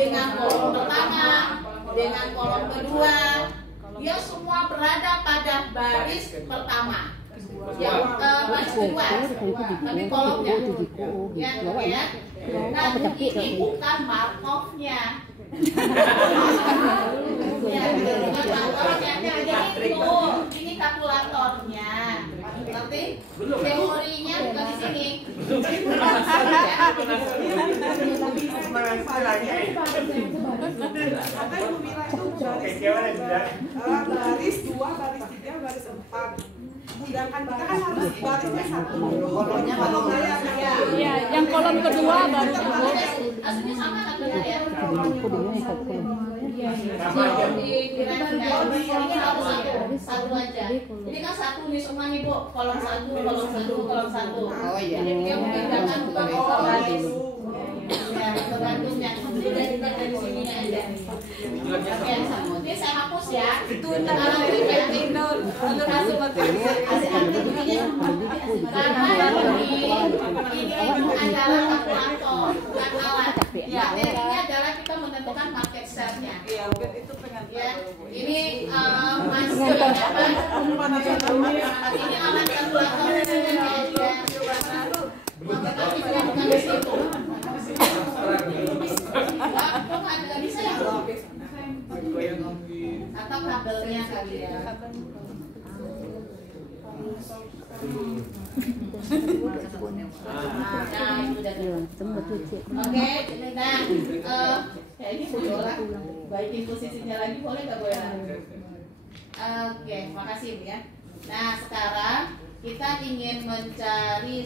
dengan kolom pertama, dengan kolom kedua, dia semua berada pada baris pertama. Yang baris kedua, tapi kolomnya, ya. Nah, ini bukan Markov-nya. Ya, ini kalkulatornya. Tapi teorinya bukan di sini. Baris 2, baris 3, baris 4. Sedangkan kita kan harus barisnya 1. Iya, yang kolom kedua baru Aslinya sama kan ya? Satu aja. Ini kan satu nih semua nih Bu, kolom satu, kolom satu, kolom satu. Oh iya. Jadi dia membedakan beberapa baris. Ya, tergantungnya. Jadi dari sini aja. Oke, ini saya hapus ya. Itu karena ini adalah kalkulator, bukan alat. Ya, ini adalah kita menentukan market share-nya. Iya, itu pengen Ya, ini masih apa? Ini alat kalkulatornya aja. Tapi bukan di situ. Kok nggak bisa ya? Atau kabelnya kali ya? Nah, itu udah. Oke, nah, ini Bu Yola, baikin posisinya lagi boleh nggak Bu Yola? Oke, makasih Bu ya. Nah, sekarang kita ingin mencari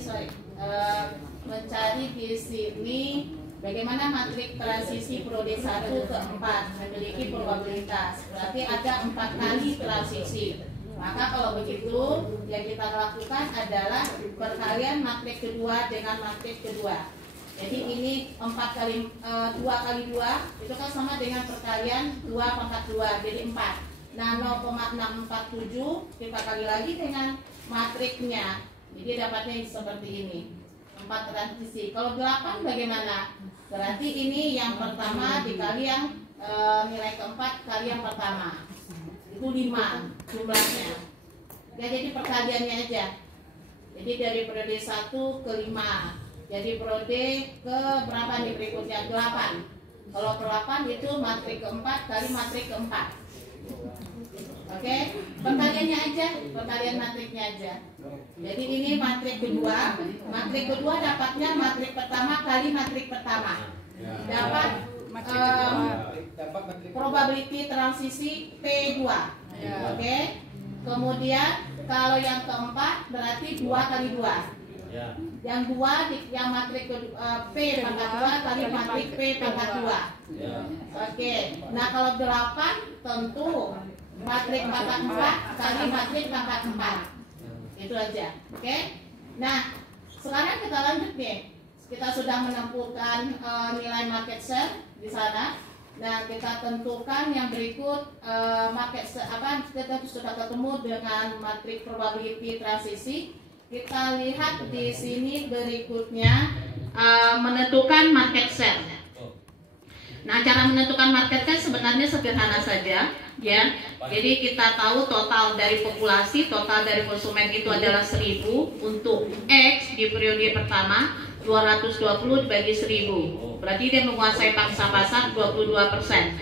di sini bagaimana matrik transisi periode 1 ke 4 memiliki probabilitas. Berarti ada 4 kali transisi. Maka kalau begitu yang kita lakukan adalah perkalian matrik kedua dengan matrik kedua. Jadi ini 4 kali 2 kali 2 itu kan sama dengan perkalian 2 pangkat 2, jadi 4. Nah 0,647 kita kali lagi dengan matriknya. Jadi dapatnya seperti ini. 4 transisi. Kalau 8 bagaimana? Berarti ini yang pertama dikali yang nilai keempat kali yang pertama. Itu 5 jumlahnya. Ya, jadi perkaliannya aja. Jadi dari periode 1 ke 5. Jadi periode ke berapa nih berikutnya? 8. Kalau ke 8 itu matrik keempat kali matrik keempat. Oke, perkaliannya aja, perkalian matriknya aja. Jadi ini matrik kedua. Matrik kedua dapatnya matrik pertama kali matrik pertama. Dapat probability transisi P2. Oke. Kemudian kalau yang keempat berarti 2 kali 2. Yang 2 yang matrik P pangkat 2 kali matrik P pangkat 2. Oke. Nah, kalau 8 tentu matrik pangkat 4 kali matrik pangkat 4. Itu aja. Oke. Nah, sekarang kita lanjut nih. Kita sudah menemukan nilai market share di sana. Nah, kita tentukan yang berikut market share, kita sudah ketemu dengan matrik probability transisi. Kita lihat di sini berikutnya menentukan market share. Nah, cara menentukan market share sebenarnya sederhana saja, ya. Jadi kita tahu total dari populasi, total dari konsumen itu adalah 1000 untuk X di periode pertama. 220 dibagi 1000, berarti dia menguasai pangsa pasar 22%.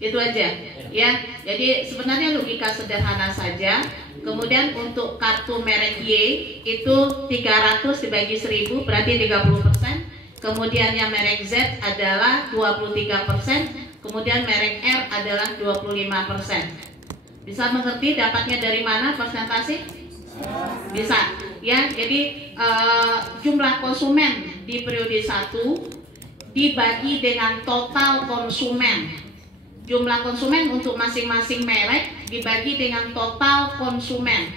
Itu aja, ya. Jadi sebenarnya logika sederhana saja. Kemudian untuk kartu merek Y itu 300 dibagi 1000, berarti 30%. Kemudian yang merek Z adalah 23%. Kemudian merek R adalah 25%. Bisa mengerti dapatnya dari mana persentase? Bisa. Ya, jadi jumlah konsumen di periode 1 dibagi dengan total konsumen. Jumlah konsumen untuk masing-masing merek dibagi dengan total konsumen.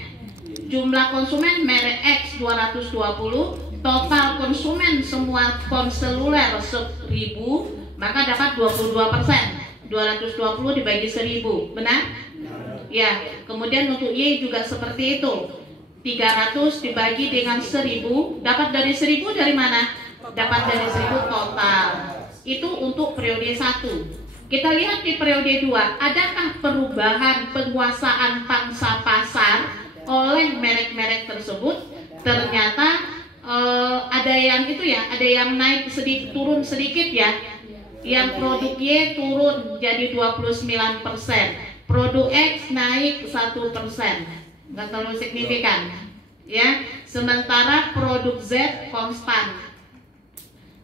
Jumlah konsumen merek X 220, total konsumen semua konseluler 1000, maka dapat 22%. 220 dibagi 1000, benar? Ya, kemudian untuk Y juga seperti itu. 300 dibagi dengan 1000, dapat dari 1000 dari mana? Dapat dari 1000 total. itu untuk periode 1. Kita lihat di periode 2, adakah perubahan penguasaan pangsa pasar oleh merek-merek tersebut? Ternyata ada yang itu ya, ada yang naik sedikit, turun sedikit ya. Yang produk Y turun jadi 29%, produk X naik 1%, nggak terlalu signifikan ya. Sementara produk Z konstan,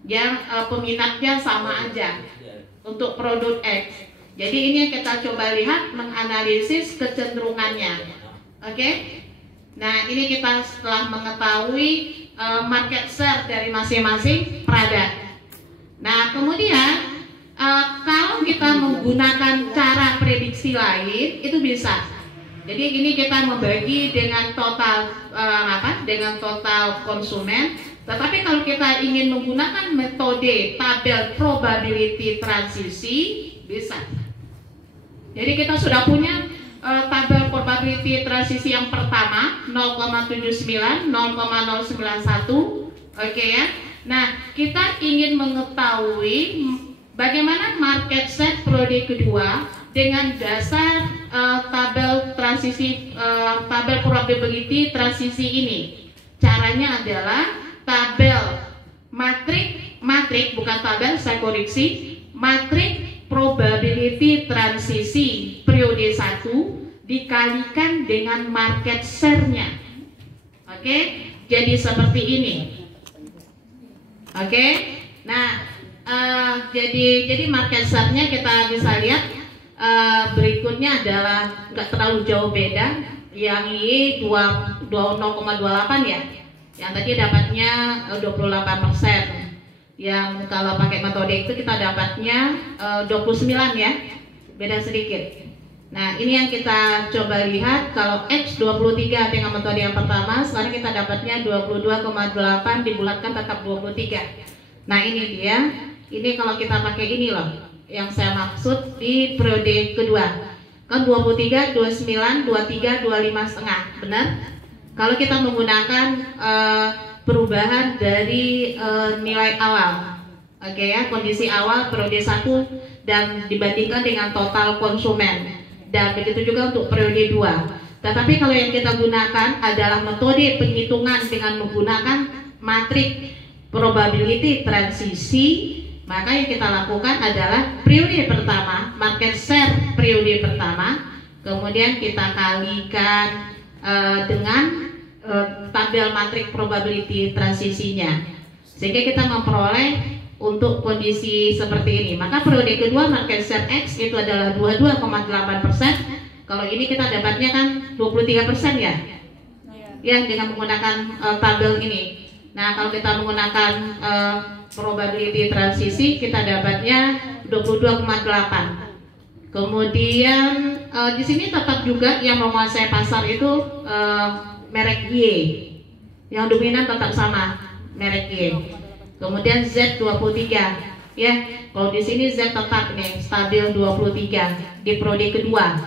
yang peminatnya sama aja untuk produk X. Jadi ini yang kita coba lihat, menganalisis kecenderungannya. Oke? Nah, ini kita setelah mengetahui market share dari masing-masing produk. Nah, kemudian kalau kita menggunakan cara prediksi lain itu bisa. Jadi ini kita membagi dengan total dengan total konsumen. Tetapi kalau kita ingin menggunakan metode tabel probability transisi, bisa. Jadi kita sudah punya tabel probability transisi yang pertama 0,79, 0,091, oke ya. Nah, kita ingin mengetahui bagaimana market share periode kedua dengan dasar tabel transisi, tabel probability transisi ini. Caranya adalah tabel matrik bukan tabel, saya koreksi, matrik probability transisi periode 1 dikalikan dengan market share-nya. Oke, jadi seperti ini. Oke, nah jadi market share-nya kita bisa lihat berikutnya adalah nggak terlalu jauh beda. Yang Y 0,28 ya. Yang tadi dapatnya 28%. Yang kalau pakai metode itu kita dapatnya 29 ya. Beda sedikit. Nah, ini yang kita coba lihat. Kalau X 23 dengan metode yang pertama, sekarang kita dapatnya 22,8 dibulatkan tetap 23. Nah, ini dia. Ini kalau kita pakai ini loh, yang saya maksud di periode kedua. Kan 23, 29, 23, 25,5. Benar? Kalau kita menggunakan perubahan dari nilai awal, oke ya, kondisi awal periode 1 dan dibandingkan dengan total konsumen, dan begitu juga untuk periode 2. Tetapi kalau yang kita gunakan adalah metode penghitungan dengan menggunakan matrik probability transisi, maka yang kita lakukan adalah periode pertama, market share periode pertama, kemudian kita kalikan dengan tabel matrik probability transisinya, sehingga kita memperoleh untuk kondisi seperti ini. Maka periode kedua market share X itu adalah 22,8%. Kalau ini kita dapatnya kan 23% ya, ya dengan menggunakan tabel ini. Nah, kalau kita menggunakan probability transisi, kita dapatnya 22,8. Kemudian di sini tetap juga yang menguasai pasar itu merek Y, yang dominan tetap sama merek Y. Kemudian Z 23, ya. Kalau di sini Z tetap nih stabil 23 di periode kedua.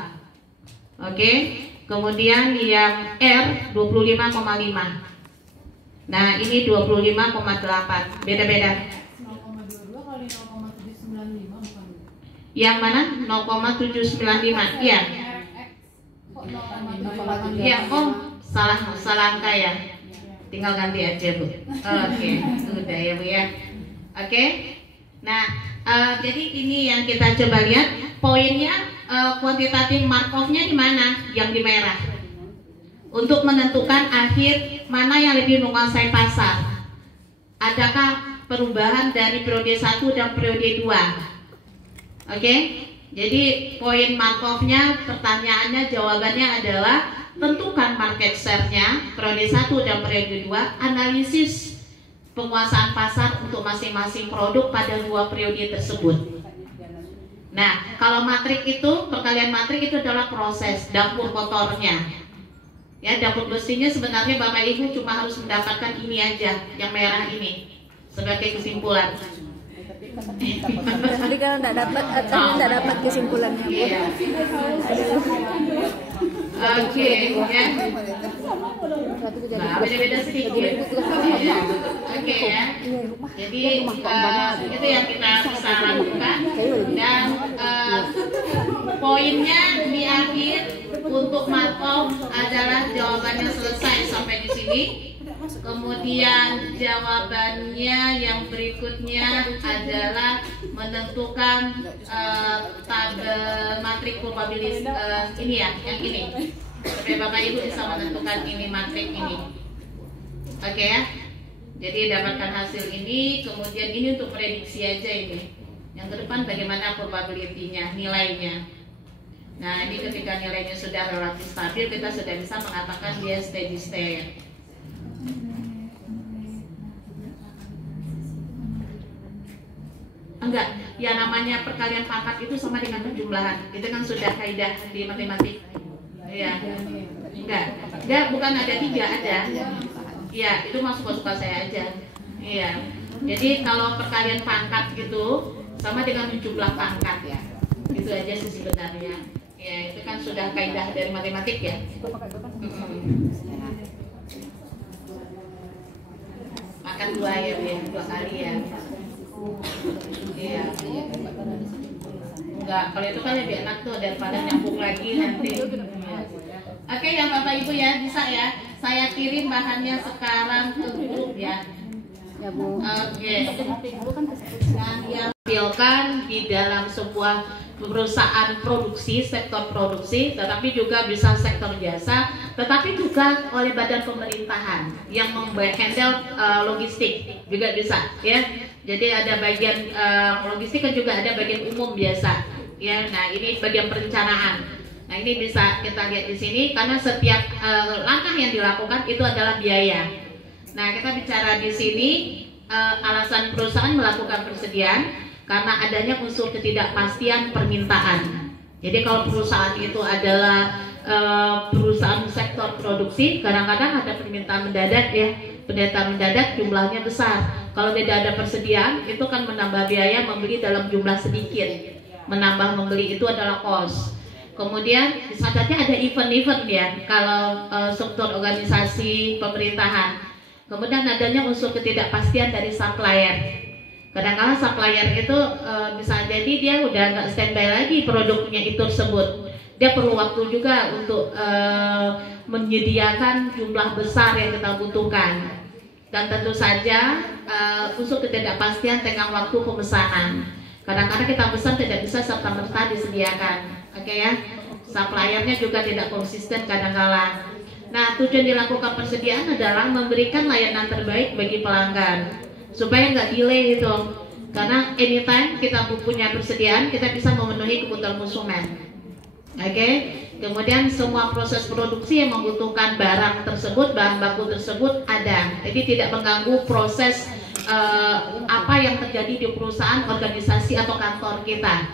Oke. Kemudian yang R 25,5. Nah, ini 25,8. Beda-beda. 0,22 kali 0,795 bukan? Yang mana? 0,795. Iya. Iya, salah angka ya. Tinggal ganti aja, Bu. Oke, udah ya, Bu ya. Oke. Nah, jadi ini yang kita coba lihat. Poinnya kuantitatif Markov-nya di mana? Yang di merah. Untuk menentukan akhir mana yang lebih menguasai pasar. Adakah perubahan dari periode 1 dan periode 2? Oke. Jadi poin Markov-nya, pertanyaannya, jawabannya adalah tentukan market share-nya periode 1 dan periode 2, analisis penguasaan pasar untuk masing-masing produk pada 2 periode tersebut. Nah, kalau matrik itu, perkalian matrik itu adalah proses dapur kotornya. Ya, dapur bersihnya sebenarnya Bapak Ibu cuma harus mendapatkan ini aja, yang merah ini, sebagai kesimpulan. Tapi kalau tidak dapat kesimpulannya. Iya. Oke, ya. Nah, beda-beda sedikit. Oke ya. Jadi itu yang kita bisa lakukan. Dan poinnya di akhir untuk markup adalah jawabannya selesai sampai di sini. Kemudian jawabannya yang berikutnya adalah menentukan tabel matrik probabilis ini ya, yang ini. Supaya Bapak Ibu bisa menentukan ini matrik ini. Oke ya. Jadi dapatkan hasil ini, kemudian ini untuk prediksi aja ini. Yang ke depan bagaimana probability-nya, nilainya. Nah, ini ketika nilainya sudah relatif stabil, kita sudah bisa mengatakan dia steady state. Enggak, ya namanya perkalian pangkat itu sama dengan penjumlahan. Itu kan sudah kaidah di matematik. Iya. Enggak, bukan ada 3, ada. Iya, itu masuk saya aja. Iya. Jadi kalau perkalian pangkat gitu sama dengan menjumlah pangkat ya. Itu aja sih sebenarnya. Ya, itu kan sudah kaidah dari matematik ya. Makan 2 ya, 2 kali ya. Iya. Enggak, kalau itu kan lebih enak tuh daripada nyambung lagi nanti. Oke ya Bapak Ibu ya, bisa ya. Saya kirim bahannya sekarang ke grup ya. Ya Bu. Oke. Dan yang ditampilkan di dalam sebuah perusahaan produksi, sektor produksi, tetapi juga bisa sektor jasa, tetapi juga oleh badan pemerintahan yang handle logistik juga bisa ya. Jadi ada bagian logistik kan juga ada bagian umum biasa ya. Nah ini bagian perencanaan. Nah ini bisa kita lihat di sini karena setiap langkah yang dilakukan itu adalah biaya. Nah kita bicara di sini alasan perusahaan melakukan persediaan karena adanya unsur ketidakpastian permintaan. Jadi kalau perusahaan itu adalah perusahaan sektor produksi, kadang-kadang ada permintaan mendadak ya. Permintaan mendadak jumlahnya besar. Kalau tidak ada persediaan, itu kan menambah biaya membeli dalam jumlah sedikit. Menambah membeli itu adalah cost. Kemudian saatnya ada event-event ya. Kalau struktur organisasi pemerintahan. Kemudian adanya unsur ketidakpastian dari supplier. Kadang-kadang supplier itu bisa jadi dia udah nggak standby lagi produknya itu tersebut. Dia perlu waktu juga untuk menyediakan jumlah besar yang kita butuhkan. Dan tentu saja unsur ketidakpastian tengah waktu pemesanan. Kadang-kadang kita pesan tidak bisa serta-merta disediakan. Oke ya, suppliernya juga tidak konsisten kadang-kadang. Nah, tujuan dilakukan persediaan adalah memberikan layanan terbaik bagi pelanggan supaya nggak delay itu. Karena anytime kita punya persediaan, kita bisa memenuhi kebutuhan konsumen. Oke. Kemudian semua proses produksi yang membutuhkan barang tersebut, bahan baku tersebut ada. Jadi tidak mengganggu proses apa yang terjadi di perusahaan, organisasi atau kantor kita.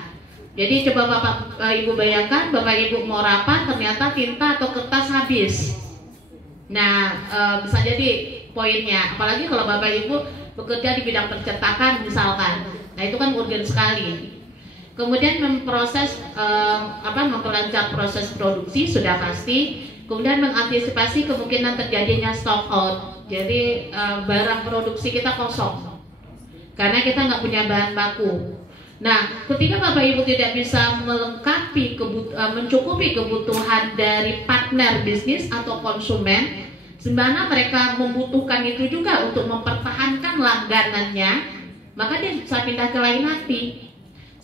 Jadi coba Bapak Ibu bayangkan, Bapak Ibu mau rapat ternyata tinta atau kertas habis. Nah, bisa jadi poinnya. Apalagi kalau Bapak Ibu bekerja di bidang percetakan misalkan. Nah, itu kan urgent sekali. Kemudian memperlancar proses produksi sudah pasti. Kemudian mengantisipasi kemungkinan terjadinya stock out. Jadi barang produksi kita kosong karena kita nggak punya bahan baku. Nah, ketika Bapak Ibu tidak bisa melengkapi mencukupi kebutuhan dari partner bisnis atau konsumen, sebenarnya mereka membutuhkan itu juga untuk mempertahankan langganannya, maka dia bisa pindah ke lain hati.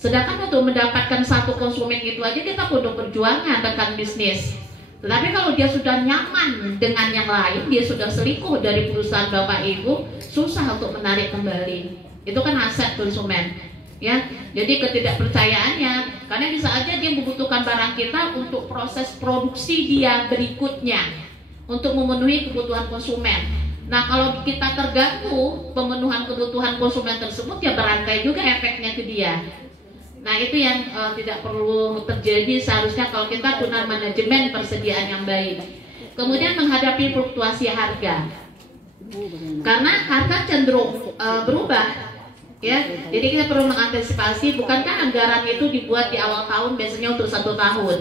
Sedangkan untuk mendapatkan satu konsumen itu aja kita perlu perjuangan rekan bisnis. Tetapi kalau dia sudah nyaman dengan yang lain, dia sudah selingkuh dari perusahaan Bapak Ibu, susah untuk menarik kembali. Itu kan aset konsumen, ya. Jadi ketidakpercayaannya, karena bisa aja dia membutuhkan barang kita untuk proses produksi dia berikutnya, untuk memenuhi kebutuhan konsumen. Nah, kalau kita terganggu pemenuhan kebutuhan konsumen tersebut, ya berantai juga efeknya ke dia. Nah, itu yang tidak perlu terjadi seharusnya kalau kita punya manajemen persediaan yang baik. Kemudian menghadapi fluktuasi harga, karena harga cenderung berubah, ya. Jadi kita perlu mengantisipasi. Bukankah anggaran itu dibuat di awal tahun biasanya untuk 1 tahun?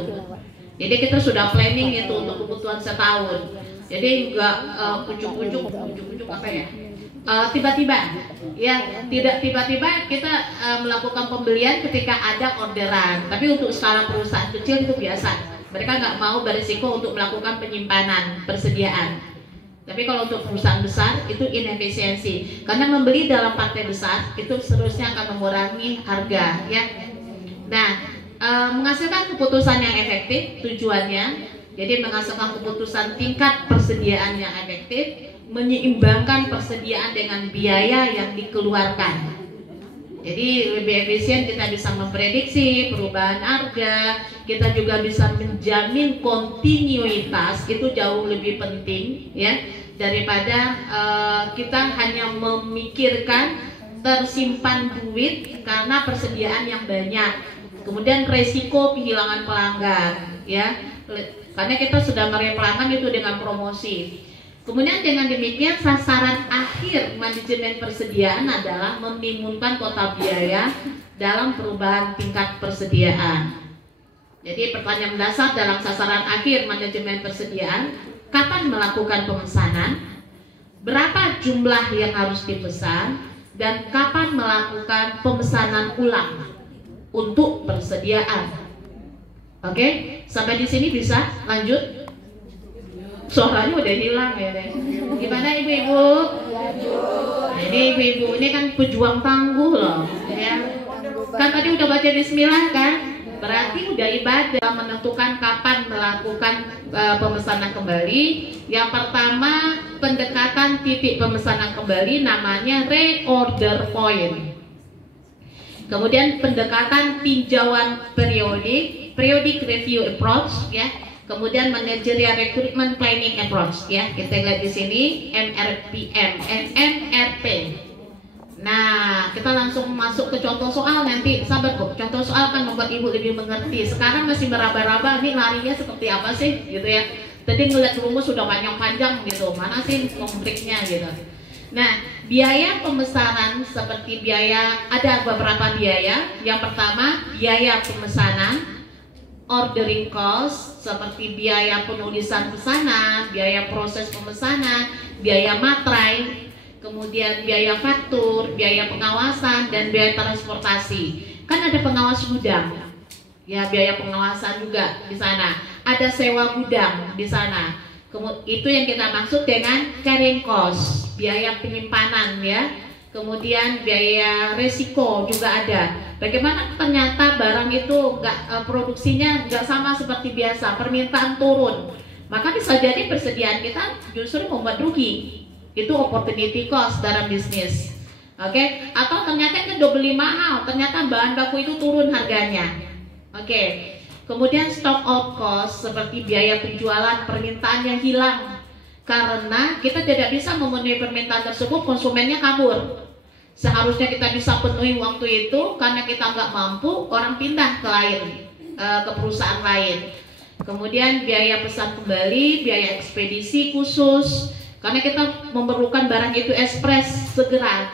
Jadi kita sudah planning itu untuk kebutuhan setahun. Jadi nggak ujuk-ujuk apa ya? Tiba-tiba, ya tidak tiba-tiba kita melakukan pembelian ketika ada orderan. Tapi untuk skala perusahaan kecil itu biasa. Mereka nggak mau berisiko untuk melakukan penyimpanan persediaan. Tapi kalau untuk perusahaan besar itu inefisiensi. Karena membeli dalam partai besar itu seterusnya akan mengurangi harga, ya. Nah, menghasilkan keputusan yang efektif tujuannya. Jadi menghasilkan keputusan tingkat persediaan yang efektif, menyeimbangkan persediaan dengan biaya yang dikeluarkan. Jadi lebih efisien, kita bisa memprediksi perubahan harga, kita juga bisa menjamin kontinuitas, itu jauh lebih penting ya daripada kita hanya memikirkan tersimpan duit karena persediaan yang banyak. Kemudian resiko kehilangan pelanggan ya. Karena kita sudah meraih pelanggan itu dengan promosi. Kemudian dengan demikian sasaran akhir manajemen persediaan adalah menimbulkan kota biaya dalam perubahan tingkat persediaan. Jadi pertanyaan dasar dalam sasaran akhir manajemen persediaan, kapan melakukan pemesanan, berapa jumlah yang harus dipesan, dan kapan melakukan pemesanan ulang untuk persediaan. Oke, sampai di sini bisa lanjut? Suaranya udah hilang ya deh. Gimana ibu-ibu? Jadi ibu-ibu ini kan pejuang tangguh loh, ya. Kan tadi udah baca Bismillah kan? Berarti udah ibadah. Menentukan kapan melakukan pemesanan kembali. Yang pertama pendekatan titik pemesanan kembali namanya reorder point. Kemudian pendekatan tinjauan periodik, periodic review approach ya. Kemudian managerial recruitment planning approach ya. Kita lihat di sini MRP. Nah, kita langsung masuk ke contoh soal nanti. Sabar Bu, contoh soal kan membuat ibu lebih mengerti. Sekarang masih meraba-raba nih larinya seperti apa sih gitu ya. Tadi ngeliat rumus sudah panjang-panjang gitu. Mana sih konfliknya gitu. Nah, biaya pemesanan seperti biaya, ada beberapa biaya. Yang pertama, biaya pemesanan, ordering cost, seperti biaya penulisan pesanan, biaya proses pemesanan, biaya materai, kemudian biaya faktur, biaya pengawasan, dan biaya transportasi. Kan ada pengawas gudang, ya biaya pengawasan juga di sana. Ada sewa gudang di sana. Itu yang kita maksud dengan carrying cost, biaya penyimpanan ya. Kemudian biaya resiko juga ada. Bagaimana ternyata barang itu produksinya nggak sama seperti biasa, permintaan turun, maka bisa jadi persediaan kita justru membuat rugi. Itu opportunity cost dalam bisnis. Oke? Atau ternyata kita udah beli mahal, ternyata bahan baku itu turun harganya. Oke. Kemudian stock out cost seperti biaya penjualan, permintaan yang hilang karena kita tidak bisa memenuhi permintaan tersebut, konsumennya kabur. Seharusnya kita bisa penuhi waktu itu, karena kita nggak mampu, orang pindah ke lain, ke perusahaan lain. Kemudian biaya pesan kembali, biaya ekspedisi khusus, karena kita memerlukan barang itu ekspres segera.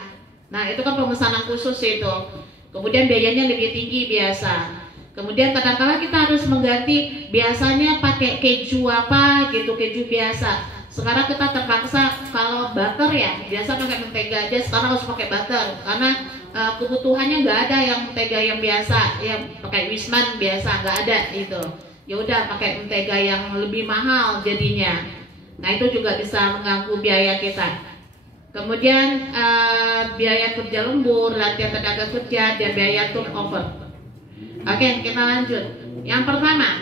Nah itu kan pemesanan khusus itu. Kemudian biayanya lebih tinggi biasa. Kemudian kadang-kadang kita harus mengganti, biasanya pakai keju apa gitu, keju biasa. Sekarang kita terpaksa kalau butter ya, biasa pakai mentega aja, sekarang harus pakai butter karena kebutuhannya nggak ada yang mentega yang biasa, yang pakai Wisman biasa nggak ada itu. Ya udah pakai mentega yang lebih mahal jadinya. Nah itu juga bisa mengganggu biaya kita. Kemudian biaya kerja lembur, latihan tenaga kerja, dan biaya turnover. Oke, kita lanjut. Yang pertama,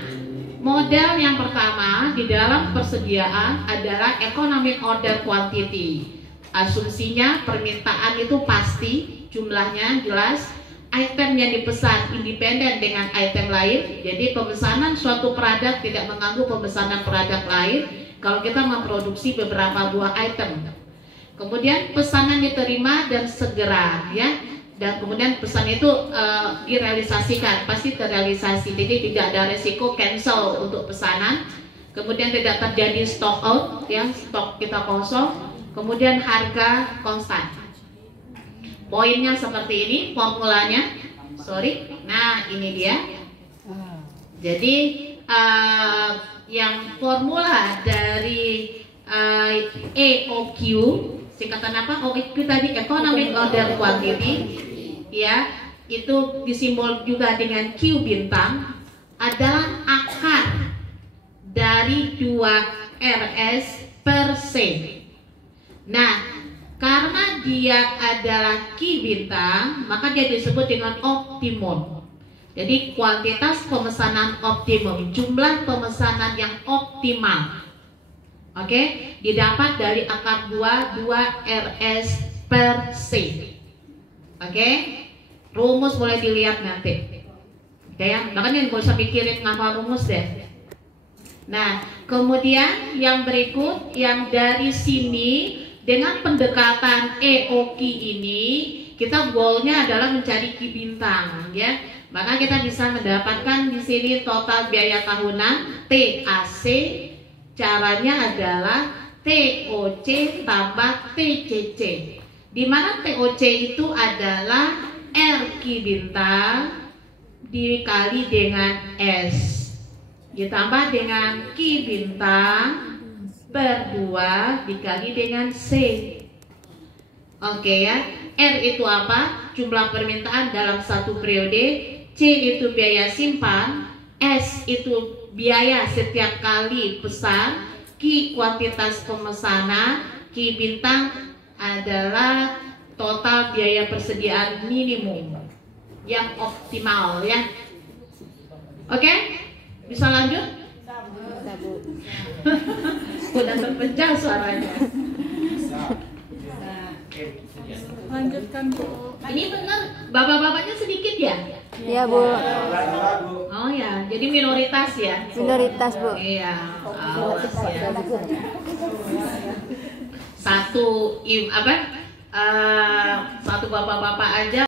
model yang pertama di dalam persediaan adalah economic order quantity. Asumsinya permintaan itu pasti, jumlahnya jelas, item yang dipesan independen dengan item lain. Jadi pemesanan suatu produk tidak mengganggu pemesanan produk lain kalau kita memproduksi beberapa buah item. Kemudian pesanan diterima dan segera ya. Dan kemudian pesan itu direalisasikan, pasti terrealisasi. Jadi tidak ada resiko cancel untuk pesanan. Kemudian tidak terjadi stock out, ya stok kita kosong. Kemudian harga konstan. Poinnya seperti ini, formulanya. Nah ini dia. Jadi yang formula dari EOQ, singkatan apa? EOQ tadi Economic Order Quantity, ya, itu disimbol juga dengan Q bintang, adalah akar dari 2RS per C. Nah, karena dia adalah Q bintang, maka dia disebut dengan optimum. Jadi kuantitas pemesanan optimum, jumlah pemesanan yang optimal, oke, didapat dari akar 2RS per C. Oke, rumus boleh dilihat nanti. Oke ya, makanya nggak usah pikirin ngapal rumus deh. Nah, kemudian yang berikut, yang dari sini dengan pendekatan EOQ ini, kita goalnya adalah mencari Q bintang, ya. Maka kita bisa mendapatkan di sini total biaya tahunan TAC. Caranya adalah TOC tambah TCC. Di mana TOC itu adalah RQ bintang dikali dengan S ditambah dengan Q bintang per 2 dikali dengan C. Oke ya. R itu apa? Jumlah permintaan dalam satu periode. C itu biaya simpan, S itu biaya setiap kali pesan, Q kuantitas pemesanan, Q bintang adalah total biaya persediaan minimum yang optimal, ya. Oke? Bisa lanjut? Udah terpecah suaranya. Lanjutkan Bu. Ini benar, bapak-bapaknya sedikit ya? Iya Bu. Oh ya, jadi minoritas ya? Minoritas Bu. Iya, awas ya. Satu bapak-bapak aja